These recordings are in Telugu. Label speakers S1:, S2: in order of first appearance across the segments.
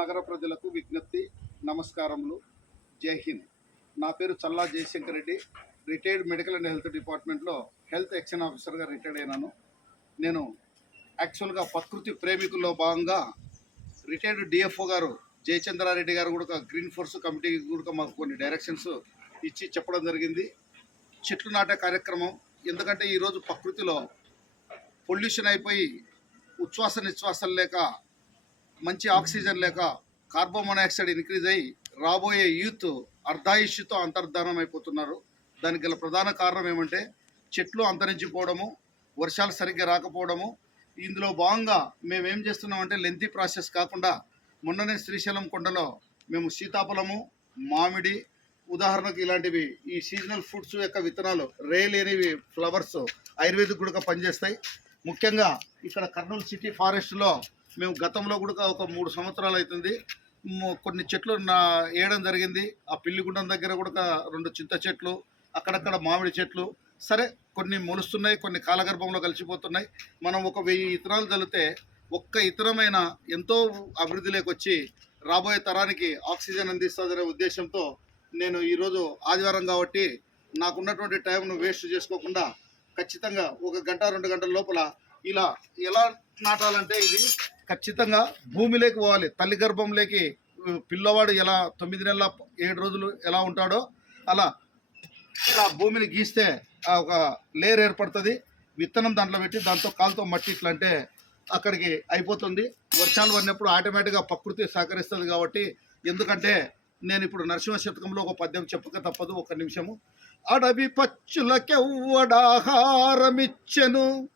S1: నగర ప్రజలకు విజ్ఞప్తి నమస్కారములు. జై హింద్. నా పేరు Challa Jayashankar Reddy. Retired medical and health డిపార్ట్మెంట్లో హెల్త్ యాక్షన్ ఆఫీసర్గా రిటైర్డ్ అయినాను. నేను యాక్చువల్గా ప్రకృతి ప్రేమికుల్లో భాగంగా రిటైర్డ్ డిఎఫ్ఓ గారు జయచంద్రారెడ్డి గారు కూడా గ్రీన్ ఫోర్స్ కమిటీ కూడా మాకు కొన్ని డైరెక్షన్స్ ఇచ్చి చెప్పడం జరిగింది. చెట్లు నాటే కార్యక్రమం. ఎందుకంటే ఈరోజు ప్రకృతిలో పొల్యూషన్ అయిపోయి ఉచ్ఛ్వాస నిశ్వాసాలు లేక మంచి ఆక్సిజన్ లేక కార్బన్ మోనాక్సైడ్ ఇంక్రీజ్ అయ్యి రాబోయే యూత్ అర్ధాయుష్యుతో అంతర్ధానం అయిపోతున్నారు. దానికి గల ప్రధాన కారణం ఏమంటే చెట్లు అంతరించిపోవడము వర్షాలు సరిగ్గా రాకపోవడము. ఇందులో భాగంగా మేము ఏం చేస్తున్నామంటే లెంతీ ప్రాసెస్ కాకుండా మొన్ననే శ్రీశైలం కొండలో మేము సీతాఫలము మామిడి ఉదాహరణకు ఇలాంటివి ఈ సీజనల్ ఫ్రూట్స్ యొక్క విత్తనాలు రే లేనివి ఫ్లవర్స్ ఆయుర్వేదిక్ కూడా పనిచేస్తాయి. ముఖ్యంగా ఇక్కడ కర్నూలు సిటీ ఫారెస్ట్లో మేము గతంలో కూడా ఒక మూడు సంవత్సరాలు అవుతుంది. కొన్ని చెట్లు నా వేయడం జరిగింది. ఆ పిల్లిగుండం దగ్గర కూడా రెండు చింత చెట్లు అక్కడక్కడ మామిడి చెట్లు. సరే కొన్ని మొలుస్తున్నాయి కొన్ని కాలగర్భంలో కలిసిపోతున్నాయి. మనం ఒక వెయ్యి ఇతరాలు చల్లితే ఒక్క ఇతరమైన ఎంతో అభివృద్ధిలోకి వచ్చి రాబోయే తరానికి ఆక్సిజన్ అందిస్తుందనే ఉద్దేశంతో నేను ఈరోజు ఆదివారం కాబట్టి నాకున్నటువంటి టైంను వేస్ట్ చేసుకోకుండా ఖచ్చితంగా ఒక గంట రెండు గంటల లోపల ఇలా ఎలా నాటాలంటే ఇది ఖచ్చితంగా భూమిలోకి పోవాలి తల్లి గర్భంలోకి పిల్లవాడు ఎలా తొమ్మిది నెలల ఏడు రోజులు ఎలా ఉంటాడో అలా ఇలా భూమిని గీస్తే ఒక లేయర్ ఏర్పడుతుంది. విత్తనం దాంట్లో పెట్టి దాంతో కాలుతో మట్టి ఇట్లా అంటే అక్కడికి అయిపోతుంది. వర్షాలు పడినప్పుడు ఆటోమేటిక్గా ప్రకృతి సహకరిస్తుంది కాబట్టి ఎందుకంటే నేను ఇప్పుడు నరసింహ శతకంలో ఒక పద్యం చెప్పక తప్పదు ఒక నిమిషము. అడవి పచ్చులకెవ్వడాహారమిచ్చెను.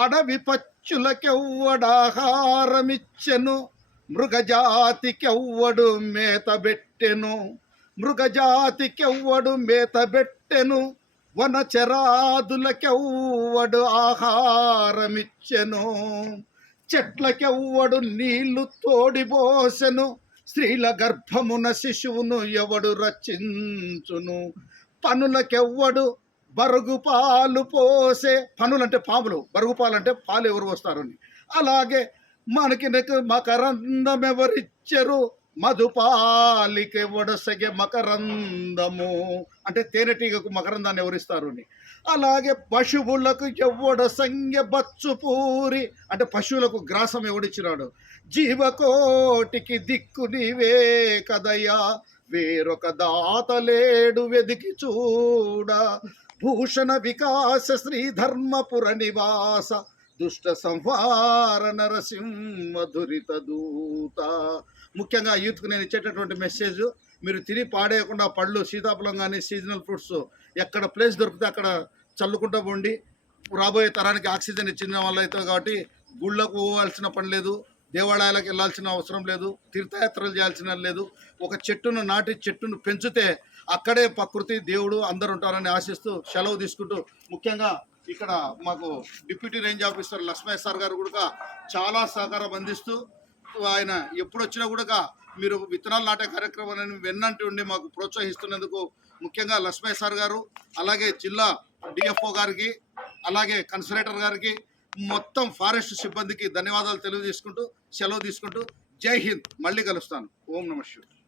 S1: అడవి పచ్చులకెవ్వడాహారమిచ్చెను. మృగజాతికెవ్వడు మేతబెట్టెను మృగజాతికెవ్వడు మేతబెట్టెను వనచరాదులకెవ్వడు ఆహారమిచ్చెను. చెట్లకెవ్వడు నీళ్ళు తోడిపోసెను స్త్రీల గర్భమున శిశువును ఎవడు రచించును పనులకెవ్వడు బరుగు పాలు పోసే పనులంటే పాములు బరుగు పాలు పాలు ఎవరు వస్తారు అలాగే మనకి నెకు మకరందం ఎవరిచ్చరు? మధుపాలికెవడసగే మకరందము. అంటే తేనెటీగకు మకరందాన్ని ఎవరిస్తారు అని. అలాగే పశువులకు ఎవడ సంఖ్య బచ్చుపూరి అంటే పశువులకు గ్రాసం ఎవడిచ్చినాడు? జీవకోటికి దిక్కు నీవే కదయ్యా. వేరొక దాతలేడు వెదికి చూడ. భూషణ వికాస శ్రీ ధర్మపుర నివాస. దుష్ట సంహార నరసింహ దురిత దూత. ముఖ్యంగా యూత్కు నేను ఇచ్చేటటువంటి మెసేజ్ మీరు తిని పాడేయకుండా పళ్ళు సీతాఫలం కానీ సీజనల్ ఫ్రూట్స్ ఎక్కడ ప్లేస్ దొరికితే అక్కడ చల్లుకుంటూ పోండి. రాబోయే తరానికి ఆక్సిజన్ ఇచ్చిన వల్ల అవుతుంది కాబట్టి గుళ్ళకు పోవాల్సిన పని లేదు దేవాలయాలకు వెళ్ళాల్సిన అవసరం లేదు తీర్థయాత్రలు చేయాల్సిన లేదు. ఒక చెట్టును నాటి చెట్టును పెంచితే అక్కడే ప్రకృతి దేవుడు అందరు ఉంటారని ఆశిస్తూ సెలవు తీసుకుంటూ ముఖ్యంగా ఇక్కడ మాకు deputy range officer Lakshmayya sir గారు కూడా చాలా సహకారం అందిస్తూ ఆయన ఎప్పుడు వచ్చినా కూడా మీరు విత్తనాలు నాటే కార్యక్రమాన్ని వెన్నంటి ఉండి మాకు ప్రోత్సహిస్తున్నందుకు ముఖ్యంగా లక్ష్మయ్య సార్ గారు అలాగే జిల్లా డిఎఫ్ఓ గారికి అలాగే కన్సలేటర్ గారికి మొత్తం ఫారెస్ట్ సిబ్బందికి ధన్యవాదాలు తెలియజేసుకుంటూ సెలవు తీసుకుంటూ జై హింద్. మళ్ళీ కలుస్తాను. ఓం నమ శివాయ.